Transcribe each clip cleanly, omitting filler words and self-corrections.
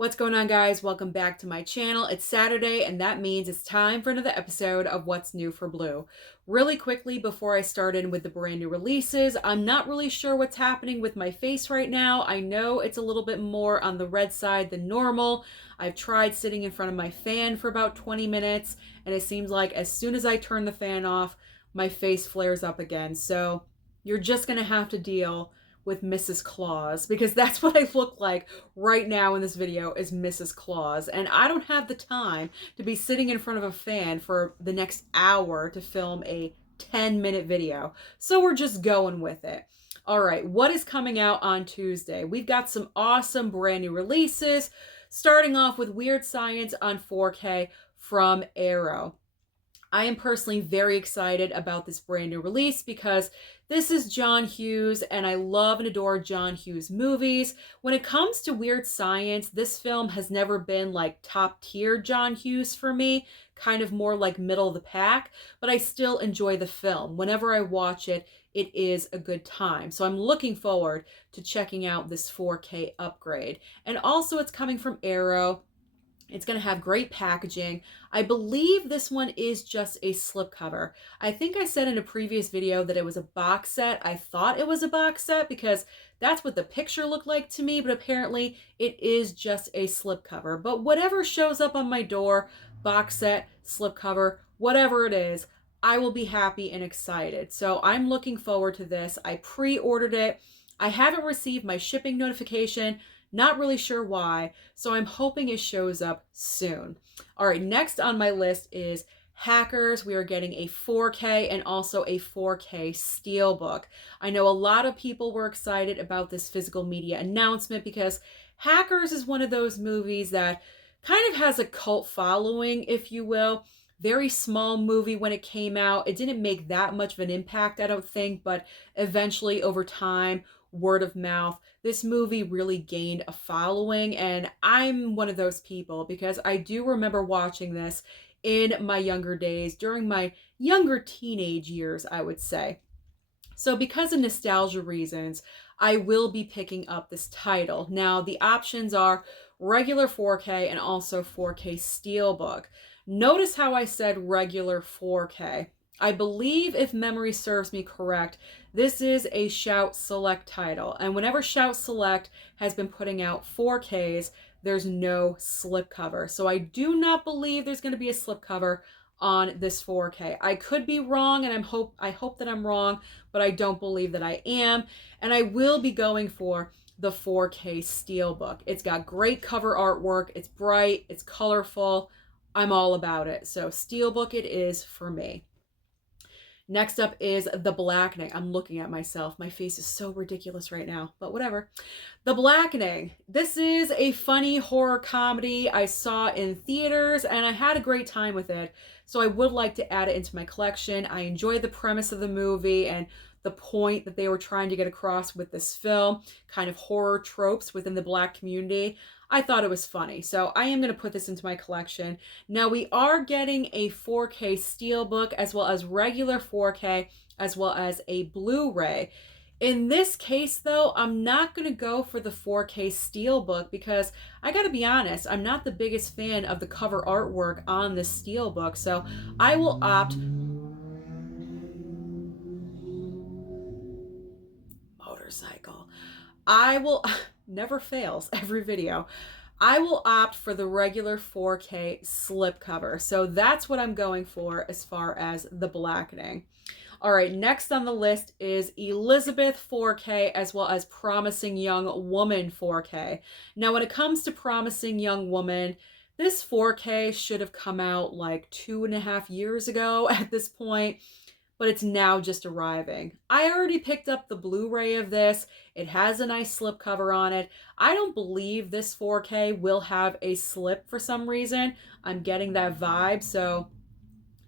What's going on, guys? Welcome back to my channel. It's Saturday, and that means it's time for another episode of What's New for Blue. Really quickly, before I start in with the brand new releases, I'm not really sure what's happening with my face right now. I know it's a little bit more on the red side than normal. I've tried sitting in front of my fan for about 20 minutes, and it seems like as soon as I turn the fan off, my face flares up again. So you're just gonna have to deal with Mrs. Claus, because that's what I look like right now in this video, is Mrs. Claus. And I don't have the time to be sitting in front of a fan for the next hour to film a 10-minute video. So we're just going with it. All right, what is coming out on Tuesday? We've got some awesome brand new releases, starting off with Weird Science on 4K from Arrow. I am personally very excited about this brand new release because this is John Hughes, and I love and adore John Hughes movies. When it comes to Weird Science, this film has never been like top tier John Hughes for me, kind of more like middle of the pack, but I still enjoy the film. Whenever I watch it, it is a good time. So I'm looking forward to checking out this 4K upgrade. And also, it's coming from Arrow. It's going to have great packaging. I believe this one is just a slipcover. I think I said in a previous video that it was a box set. I thought it was a box set because that's what the picture looked like to me, but apparently it is just a slipcover. But whatever shows up on my door, box set, slipcover, whatever it is, I will be happy and excited. So I'm looking forward to this. I pre-ordered it. I haven't received my shipping notification. Not really sure why, so I'm hoping it shows up soon. All right, next on my list is Hackers. We are getting a 4K and also a 4K Steelbook. I know a lot of people were excited about this physical media announcement because Hackers is one of those movies that kind of has a cult following, if you will. Very small movie when it came out. It didn't make that much of an impact, I don't think, but eventually over time, word of mouth, this movie really gained a following, and I'm one of those people because I do remember watching this in my younger days, during my younger teenage years, I would say. So because of nostalgia reasons, I will be picking up this title. Now, the options are regular 4K and also 4K Steelbook. Notice how I said regular 4K. I believe, if memory serves me correct, this is a Shout Select title. And whenever Shout Select has been putting out 4Ks, there's no slipcover. So I do not believe there's going to be a slipcover on this 4K. I could be wrong, and I hope that I'm wrong, but I don't believe that I am. And I will be going for the 4K Steelbook. It's got great cover artwork. It's bright. It's colorful. I'm all about it. So Steelbook it is for me. Next up is The Blackening. I'm looking at myself. My face is so ridiculous right now, but whatever. The Blackening. This is a funny horror comedy I saw in theaters, and I had a great time with it. So I would like to add it into my collection. I enjoy the premise of the movie and the point that they were trying to get across with this film, kind of horror tropes within the Black community. I thought it was funny, so I am going to put this into my collection. Now, we are getting a 4K Steelbook as well as regular 4K as well as a Blu-ray. In this case, though, I'm not going to go for the 4K Steelbook because I got to be honest, I'm not the biggest fan of the cover artwork on this Steelbook, so I will opt... Motorcycle. I will... Never fails every video. I will opt for the regular 4K slipcover. So that's what I'm going for as far as The Blackening. All right, next on the list is Elizabeth 4K as well as Promising Young Woman 4K. Now, when it comes to Promising Young Woman, this 4K should have come out like 2.5 years ago at this point, but it's now just arriving. I already picked up the Blu-ray of this. It has a nice slipcover on it. I don't believe this 4K will have a slip for some reason. I'm getting that vibe, so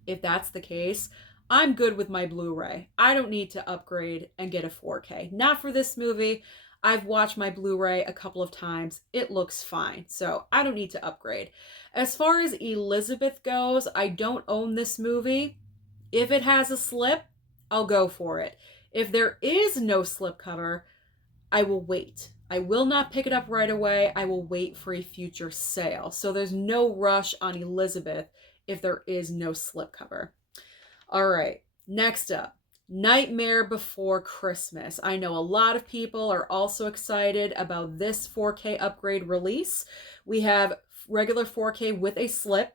if that's the case, I'm good with my Blu-ray. I don't need to upgrade and get a 4K. Not for this movie. I've watched my Blu-ray a couple of times. It looks fine, so I don't need to upgrade. As far as Elizabeth goes, I don't own this movie. If it has a slip, I'll go for it. If there is no slipcover, I will wait. I will not pick it up right away. I will wait for a future sale. So there's no rush on Elizabeth if there is no slipcover. All right, next up, Nightmare Before Christmas. I know a lot of people are also excited about this 4K upgrade release. We have regular 4K with a slip,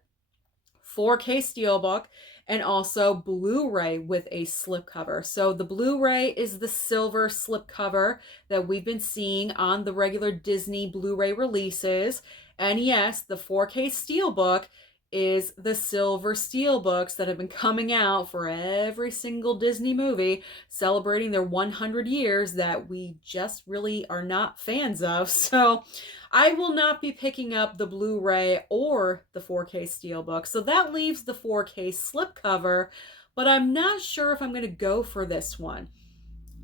4K Steelbook, and also Blu-ray with a slipcover. So the Blu-ray is the silver slipcover that we've been seeing on the regular Disney Blu-ray releases. And yes, the 4K Steelbook is the silver steelbooks that have been coming out for every single Disney movie celebrating their 100 years that we just really are not fans of. So I will not be picking up the Blu-ray or the 4K Steelbook. So that leaves the 4K slipcover, but I'm not sure if I'm going to go for this one.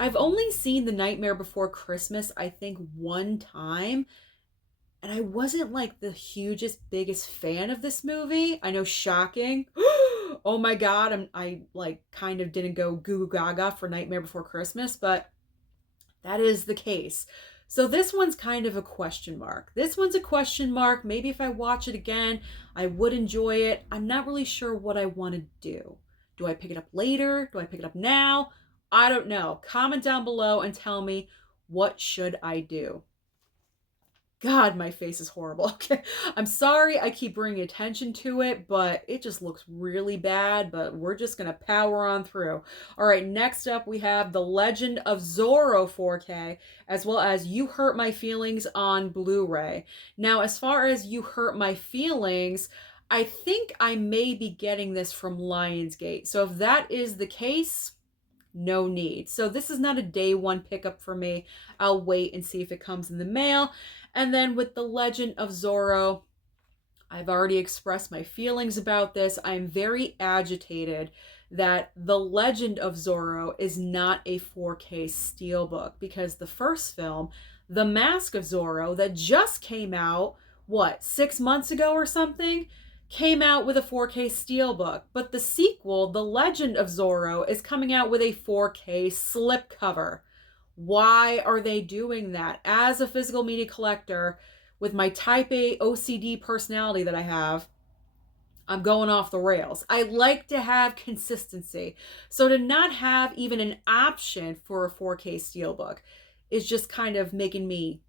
I've only seen The Nightmare Before Christmas, I think, one time, and I wasn't like the hugest, biggest fan of this movie. I know, shocking. Oh my God, I like kind of didn't go goo goo gaga for Nightmare Before Christmas, but that is the case. So this one's kind of a question mark. This one's a question mark. Maybe if I watch it again, I would enjoy it. I'm not really sure what I want to do. Do I pick it up later? Do I pick it up now? I don't know. Comment down below and tell me, what should I do? God, my face is horrible. Okay, I'm sorry I keep bringing attention to it, but it just looks really bad, but we're just going to power on through. All right, next up we have The Legend of Zorro 4K, as well as You Hurt My Feelings on Blu-ray. Now, as far as You Hurt My Feelings, I think I may be getting this from Lionsgate. So if that is the case, no need. So this is not a day one pickup for me. I'll wait and see if it comes in the mail. And then with The Legend of Zorro, I've already expressed my feelings about this. I'm very agitated that The Legend of Zorro is not a 4K Steelbook, because the first film, The Mask of Zorro, that just came out, what, 6 months ago or something, came out with a 4K Steelbook. But the sequel, The Legend of Zorro, is coming out with a 4K slipcover. Why are they doing that? As a physical media collector, with my type A OCD personality that I have, I'm going off the rails. I like to have consistency. So to not have even an option for a 4K Steelbook is just kind of making me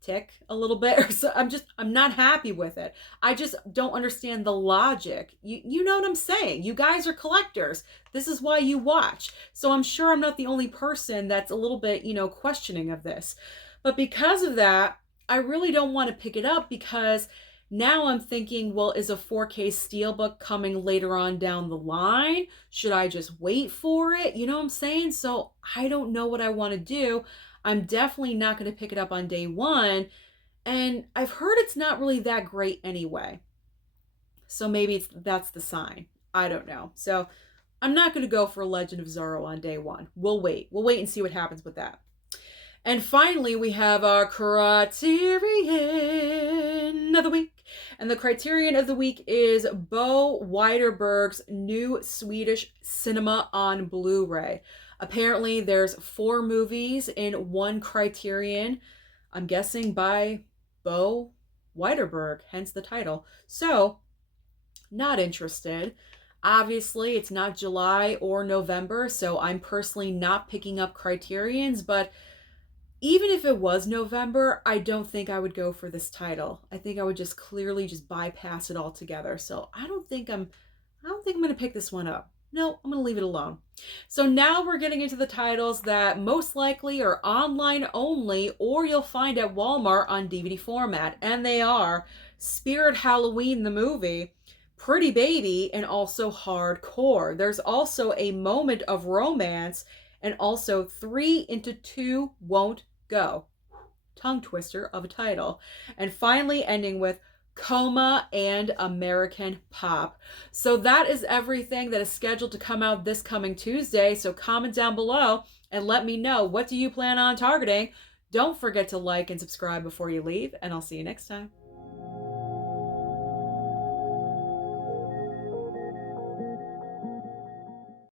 tick a little bit, or so. I'm not happy with it. I just don't understand the logic. You know what I'm saying? You guys are collectors. This is why you watch. So I'm sure I'm not the only person that's a little bit, questioning of this. But because of that, I really don't want to pick it up, because now I'm thinking, well, is a 4K Steelbook coming later on down the line? Should I just wait for it? You know what I'm saying? So I don't know what I want to do. I'm definitely not going to pick it up on day one. And I've heard it's not really that great anyway. So maybe that's the sign. I don't know. So I'm not going to go for Legend of Zorro on day one. We'll wait. We'll wait and see what happens with that. And finally, we have our Criterion of the Week. And the Criterion of the Week is Bo Widerberg's new Swedish Cinema on Blu-ray. Apparently, there's 4 movies in one Criterion. I'm guessing by Bo Widerberg, hence the title. So, not interested. Obviously, it's not July or November, so I'm personally not picking up Criterions, but even if it was November, I don't think I would go for this title. I think I would just clearly just bypass it altogether. So I don't think I'm going to pick this one up. No, I'm going to leave it alone. So now we're getting into the titles that most likely are online only, or you'll find at Walmart on DVD format. And they are Spirit Halloween the movie, Pretty Baby, and also Hardcore. There's also A Moment of Romance, and also 3 into 2 Won't Go. Tongue twister of a title. And finally ending with Coma and American Pop. So that is everything that is scheduled to come out this coming Tuesday. So comment down below and let me know, what do you plan on targeting? Don't forget to like and subscribe before you leave, and I'll see you next time.